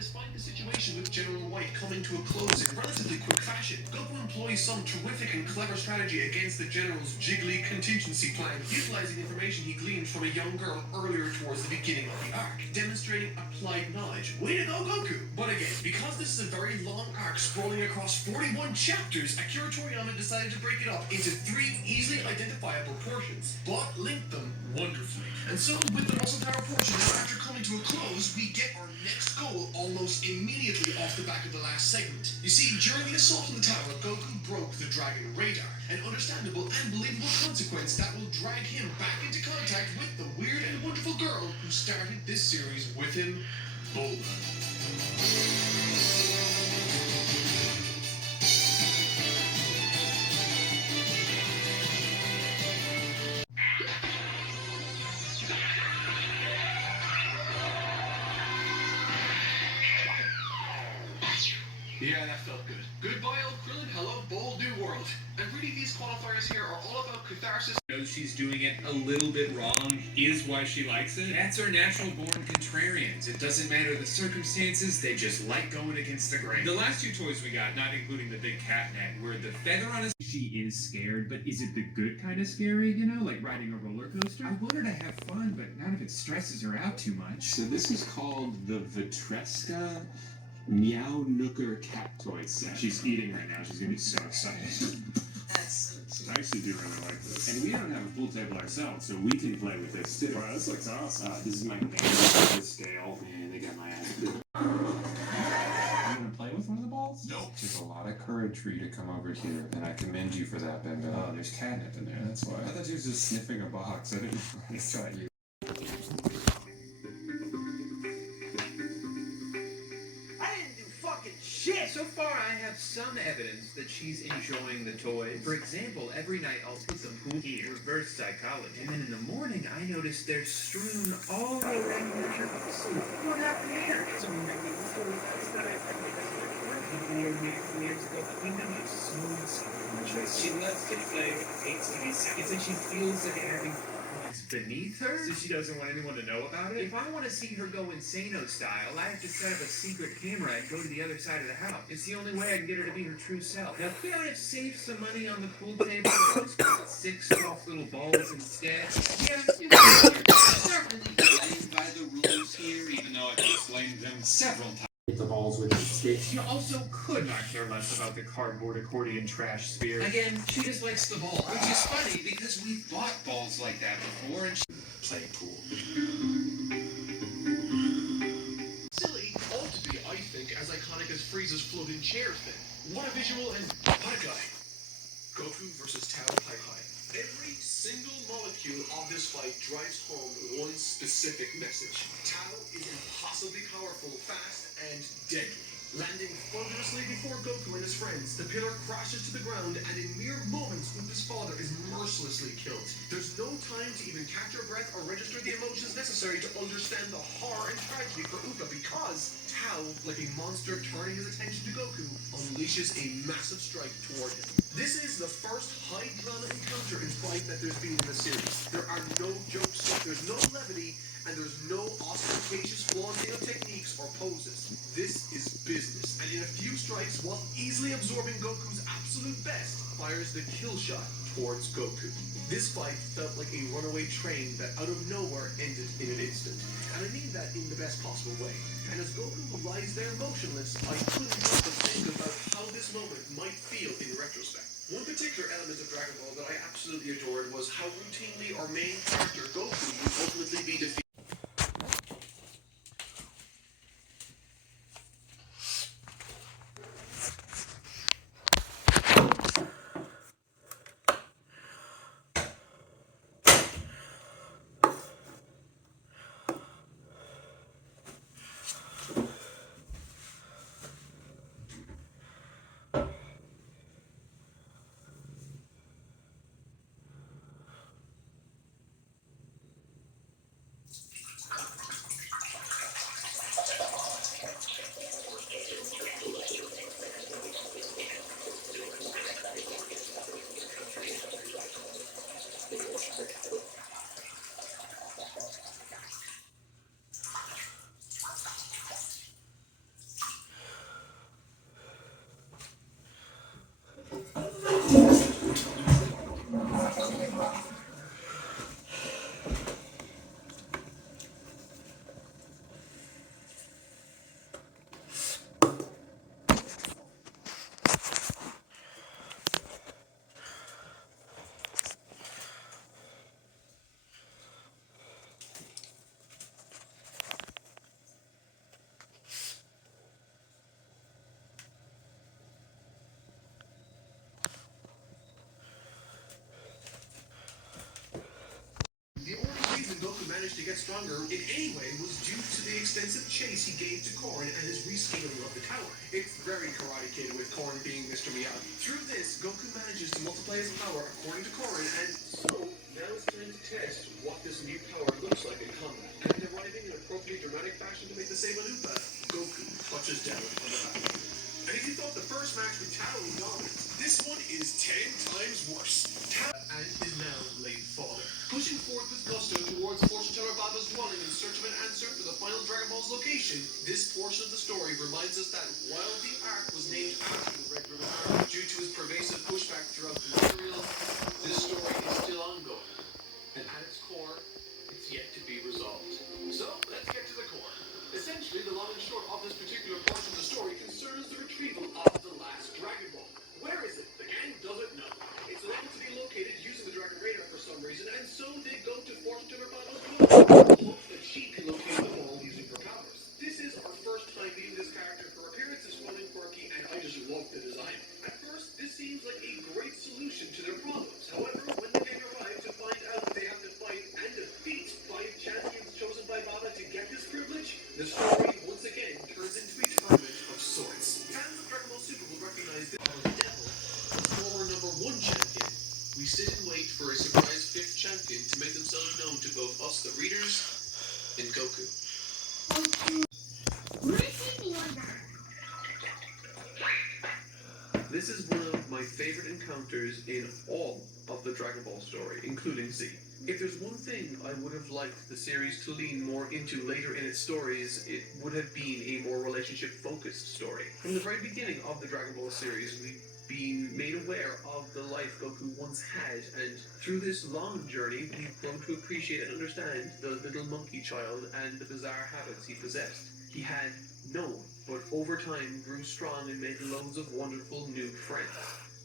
despite the situation with General White coming to a close in relatively quick fashion, Goku employs some terrific and clever strategy against the General's jiggly contingency plan, utilizing information he gleaned from a young girl earlier towards the beginning of the arc, demonstrating applied knowledge. Way to go, Goku! But again, because this is a very long arc sprawling across 41 chapters, Akira Toriyama decided to break it up into 3 easily identifiable portions, but linked them wonderfully. And so, with the muscle power portion now after coming to a close, we get our next goal almost immediately off the back of the last segment. You see, during the assault on the tower, Goku broke the dragon radar, an understandable and believable consequence that will drag him back into contact with the weird and wonderful girl who started this series with him, Bulma. Yeah, that felt good. Goodbye, old Krillin. Hello, bold new world. And really, these qualifiers here are all about catharsis. Knows she's doing it a little bit wrong, is why she likes it. That's our natural born contrarians. It doesn't matter the circumstances, they just like going against the grain. The last 2 toys we got, not including the big cat net, were the feather on his... She is scared, but is it the good kind of scary, you know, like riding a roller coaster? I want her to have fun, but not if it stresses her out too much. So this is called the Vitreska Meow Nooker cat toy set. She's eating right now. She's gonna be so excited. I actually do really like this. And we don't have a pool table ourselves, so we can play with this too. Wow, this looks awesome. This is my favorite scale, and they got my ass. You gonna play with one of the balls? Nope. It took a lot of courage for you to come over here, and I commend you for that, Ben. Oh, there's catnip in there, that's why. I thought you was just sniffing a box. I didn't thought you. So far, I have some evidence that she's enjoying the toys. For example, every night I'll put some poop here, reverse psychology. And then in the morning, I notice they're strewn all around the house. What happened here? She lets it play, hates to be seconds, and she feels like having beneath her, so she doesn't want anyone to know about it. If I want to see her go insano style, I have to set up a secret camera and go to the other side of the house. It's the only way I can get her to be her true self. Now, if I have saved some money on the pool table, I'll just put 6 soft little balls instead. Yeah, Certainly playing by the rules here, even though I've explained them several times. The balls with the sticks. She also could not care less about the cardboard accordion trash sphere. Again, she just likes the ball. Which is funny, because we've bought balls like that before and play pool. Silly ought to be, I think, as iconic as Frieza's floating chairs thing. What a visual and what a guy. Goku versus Tao Kai. Every single molecule of this fight drives home one specific message. Tao is impossibly powerful, fast, and deadly. Landing thunderously before Goku and his friends, the pillar crashes to the ground, and in mere moments, Upa's father is mercilessly killed. There's no time to even catch your breath or register the emotions necessary to understand the horror and tragedy for Upa, because Tao, like a monster turning his attention to Goku, unleashes a massive strike toward him. This is the first high-drama encounter in fight that there's been in the series. There are no jokes, there's no levity, and there's no ostentatious flaunting of techniques or poses. This is business, and in a few strikes, while easily absorbing Goku's absolute best, fires the kill shot towards Goku. This fight felt like a runaway train that out of nowhere ended in an instant. And I mean that in the best possible way. And as Goku lies there motionless, I couldn't help but think about how this moment might feel in retrospect. One particular element of Dragon Ball that I absolutely adored was how routinely our main character, Goku, would ultimately be defeated. to get stronger in any way was due to the extensive chase he gave to Korn and his rescaling of the tower. It's very Karate Kid with Korn being Mr. Miyagi. Through this, Goku manages to multiply his power according to Korn, and so now it's time to test what this new power looks like in combat. And arriving in appropriately dramatic fashion to make the same maneuver, Goku touches down on the battlefield. And if you thought the first match with Tao was dominant, this one is 10 times worse. Tao and his now late father, pushing forth with gusto towards Fortune Teller Baba's dwelling in search of an answer for the final Dragon Ball's location. This portion of the story reminds us that while the arc was named after the Red Ribbon Army due to his pervasive pushback throughout the material, this story is still ongoing. And at its core, it's yet to be resolved. So, let's get to the core. Essentially, the long and short of this particular portion of the story concerns the retrieval of the last Dragon Ball. Where is it? The gang doesn't know. It's unable to be located using the Dragon Radar for some reason, and so they go to Fortune Teller Baba's dwelling, hopes that she can locate the ball using her powers. This is our first time meeting this character. Her appearance is fun and quirky, and I just love the design. At first, this seems like a great solution to their problems. However, when the gang arrive to find out that they have to fight and defeat 5 champions chosen by Baba to get this privilege, the story once again turns into a tournament of sorts. Fans of Dragon Ball Super will recognize this as the Devil, the former #1 champion. We sit and wait for a surprise 5th champion to make themselves known to both us, the readers, and Goku. This is one of my favorite encounters in all of the Dragon Ball story, including Z. If there's one thing I would have liked the series to lean more into later in its stories, it would have been a more relationship-focused story. From the very beginning of the Dragon Ball series, we've been made aware of the life Goku once had, and through this long journey, we've grown to appreciate and understand the little monkey child and the bizarre habits he possessed. He had no one, but over time grew strong and made loads of wonderful new friends.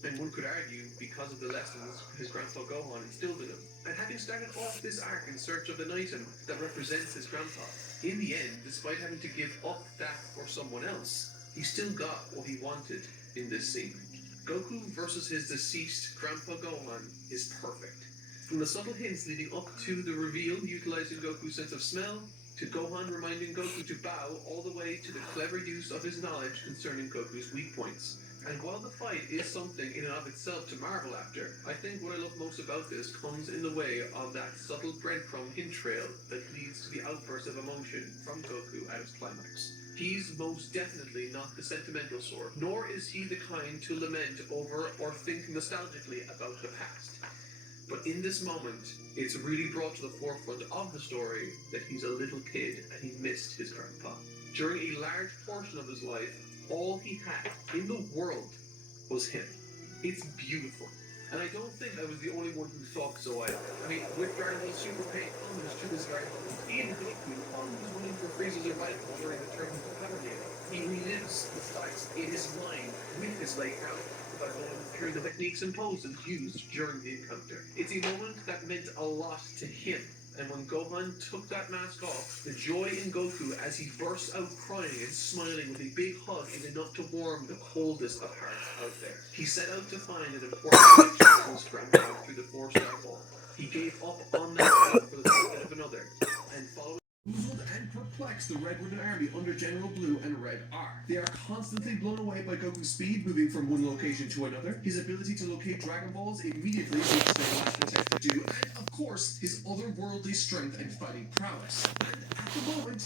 And one could argue, because of the lessons his grandpa Gohan instilled in him. And having started off this arc in search of an item that represents his grandpa, in the end, despite having to give up that for someone else, he still got what he wanted in this scene. Goku versus his deceased grandpa Gohan is perfect. From the subtle hints leading up to the reveal utilizing Goku's sense of smell, to Gohan reminding Goku to bow, all the way to the clever use of his knowledge concerning Goku's weak points. And while the fight is something in and of itself to marvel after, I think what I love most about this comes in the way of that subtle breadcrumb hint trail that leads to the outburst of emotion from Goku at its climax. He's most definitely not the sentimental sort, nor is he the kind to lament over or think nostalgically about the past. But in this moment, it's really brought to the forefront of the story that he's a little kid and he missed his grandpa. During a large portion of his life, all he had in the world was him. It's beautiful. And I don't think I was the only one who thought so either. I mean, with Dragon Ball Super paying homage to this very moment, even Goku was running for Frieza's revival during the Tournament of Power Game. He relives the fights in his mind with his late grandpa by going through the techniques and poses used during the encounter. It's a moment that meant a lot to him. And when Gohan took that mask off, the joy in Goku as he bursts out crying and smiling with a big hug is enough to warm the coldest of hearts out there. He set out to find an important connection to his grandpa through the 4-star ball. He gave up on that ball for the benefit of another, and following and perplex the Red Ribbon Army under General Blue and Red R. They are constantly blown away by Goku's speed, moving from one location to another, his ability to locate Dragon Balls immediately, which they lack the tech to do, and of course, his otherworldly strength and fighting prowess. And at the moment,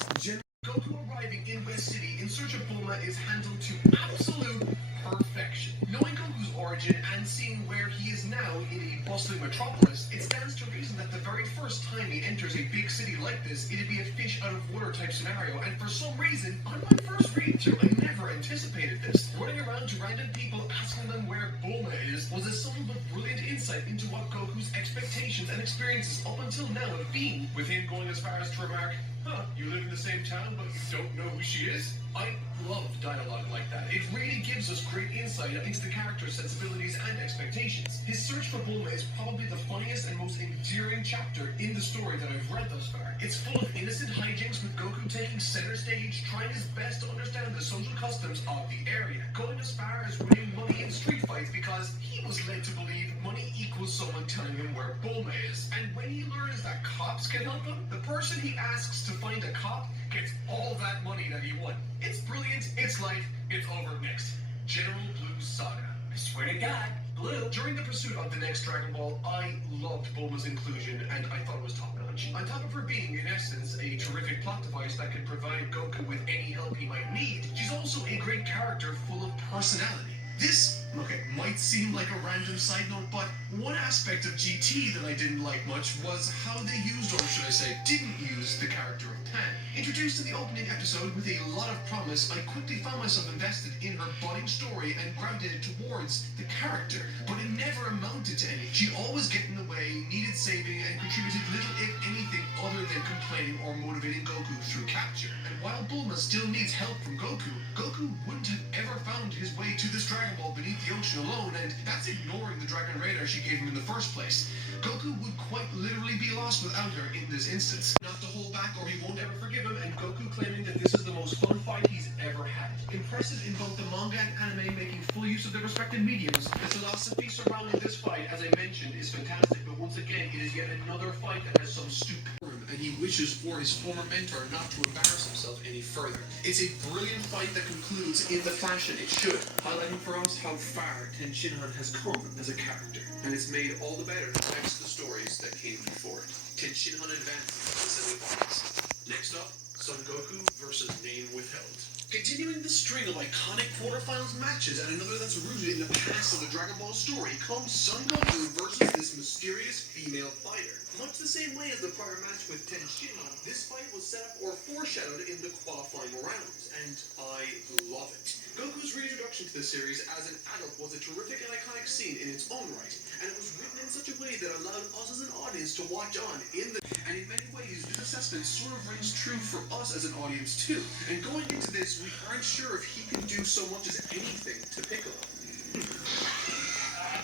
Goku arriving in West City in search of Bulma is handled to absolute perfection. Knowing Goku's origin and seeing where he is now in a bustling metropolis, it stands to reason that the very first time he enters a big city like this, it'd be a fish out of water type scenario, and for some reason, on my first read through, I never anticipated this. Running around to random people asking them where Bulma is was a subtle but brilliant insight into what Goku's expectations and experiences up until now have been, with him going as far as to remark, Huh, you live in the same town, but you don't know who she is? I love dialogue like that. It really gives us great insight into the character's sensibilities and expectations. His search for Bulma is probably the funniest and most endearing chapter in the story that I've read thus far. It's full of innocent hijinks with Goku taking center stage, trying his best to understand the social customs of the area, going as far as winning money in street fights because he was led to believe money equals someone telling him where Bulma is. And when he learns that cops can help him, the person he asks to find a cop gets all that money that he won. It's brilliant, it's light, it's over next. General Blue's saga. I swear to God, Blue. During the pursuit of the next Dragon Ball, I loved Bulma's inclusion, and I thought it was top notch. On top of her being, in essence, a terrific plot device that can provide Goku with any help he might need, she's also a great character full of personality. This, okay, might seem like a random side note, but one aspect of GT that I didn't like much was how they used, or should I say, didn't use, the character of Pan. Introduced in the opening episode with a lot of promise, I quickly found myself invested in her budding story and gravitated towards the character, but it never amounted to any. She'd always get in the way, needed saving, and contributed little, if anything, other than complaining or motivating Goku through capture. And while Bulma still needs help from Goku, Goku wouldn't have ever found his way to this Dragon Ball beneath the ocean alone, and that's ignoring the Dragon Radar she gave him in the first place. Goku would quite literally be lost without her in this instance. Not to hold back or he won't ever forgive him, and Goku claiming that this is the most fun fight he's ever had. Impressive in both the manga and anime making full use of their respective mediums. The philosophy surrounding this fight, as I mentioned, is fantastic, but once again, it is yet another fight that has some stupid and he wishes for his former mentor not to embarrass himself any further. It's a brilliant fight that concludes in the fashion it should, highlighting for us how far Ten Shinhan has come as a character, and it's made all the better thanks to the stories that came before it. Ten Shinhan advances to the semi-finals. Next up, Son Goku versus Name Withheld. Continuing the string of iconic quarterfinals matches and another that's rooted in the past of the Dragon Ball story comes Son Goku versus this mysterious female fighter. Much the same way as the prior match with Ten Shinhan, this fight was set up or foreshadowed in the qualifying rounds, and I love it. Goku's reintroduction to the series as an adult was a terrific and iconic scene in its own right, and it was written in such a way that allowed us as an audience to watch on in the... And in many ways, this assessment sort of rings true for us as an audience too. And going into this, we aren't sure if he can do so much as anything to Piccolo.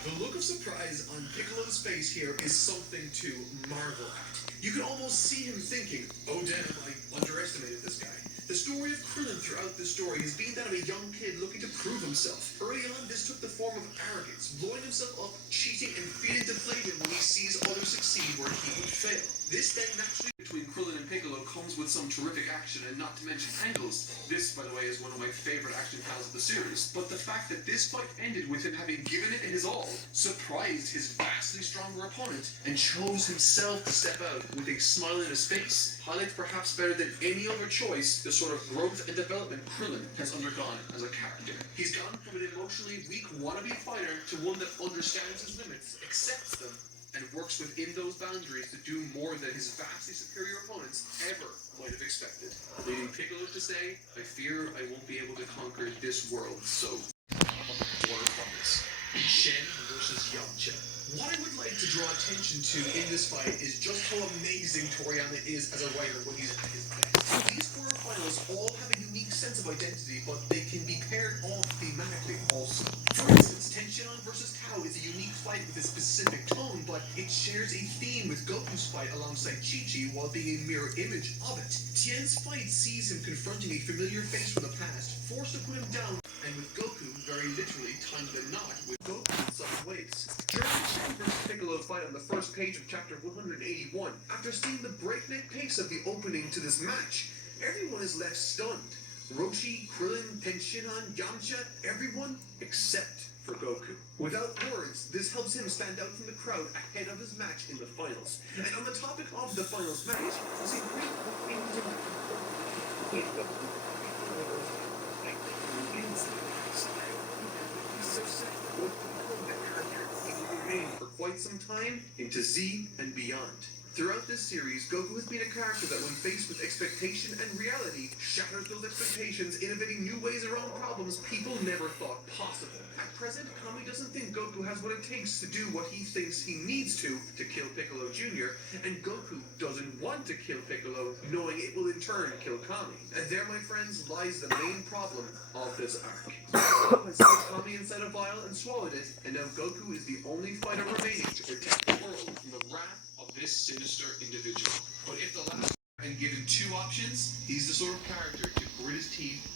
The look of surprise on Piccolo's face here is something to marvel at. You can almost see him thinking, oh damn, I underestimated this guy. The story of Krillin throughout the story has been that of a young kid looking to prove himself. Early on, this took the form of arrogance, blowing himself up, cheating, and feeling deflated when he sees others succeed where he would fail. This then naturally between Krillin and Piccolo comes with some terrific action, and not to mention angles. This, by the way, is one of my favorite action panels of the series. But the fact that this fight ended with him having given it his all surprised his vastly stronger opponent and chose himself to step out with a smile in his face highlights perhaps better than any other choice the sort of growth and development Krillin has undergone as a character. He's gone from an emotionally weak wannabe fighter to one that understands his limits, accepts them, and works within those boundaries to do more than his vastly superior opponents ever might have expected. Leading Piccolo to say, I fear I won't be able to conquer this world, so... Order from this. Shen versus Yamcha. What I would like to draw attention to in this fight is just how amazing Toriyama is as a writer when he's at his best. These quarterfinals all have a unique sense of identity, but they can be paired off thematically also. For instance, Ten Shinhan versus Tao is a unique fight with a specific tone, but it shares a theme with Goku's fight alongside Chi-Chi while being a mirror image of it. Tien's fight sees him confronting a familiar face from the past, forced to put him down, and with Goku very literally tying the knot with Goku in some ways. During the Shen vs. Piccolo fight on the first page of chapter 181, after seeing the breakneck pace of the opening to this match, everyone is left stunned. Roshi, Krillin, Ten Shinhan, Yamcha, everyone except for Goku. Without words, this helps him stand out from the crowd ahead of his match in the finals. And on the topic of the finals match, see for quite some time into Z and beyond. Throughout this series, Goku has been a character that when faced with expectation and reality, shatters those expectations, innovating new ways around problems people never thought possible. At present, Kami doesn't think Goku has what it takes to do what he thinks he needs to kill Piccolo Jr., and Goku doesn't want to kill Piccolo, knowing it will in turn kill Kami. And there, my friends, lies the main problem of this arc. Piccolo has killed Kami inside a vial and swallowed it, and now Goku is the only fighter remaining to protect the world from the wrath of this sinister individual. But if the last and given two options, he's the sort of character to grit his teeth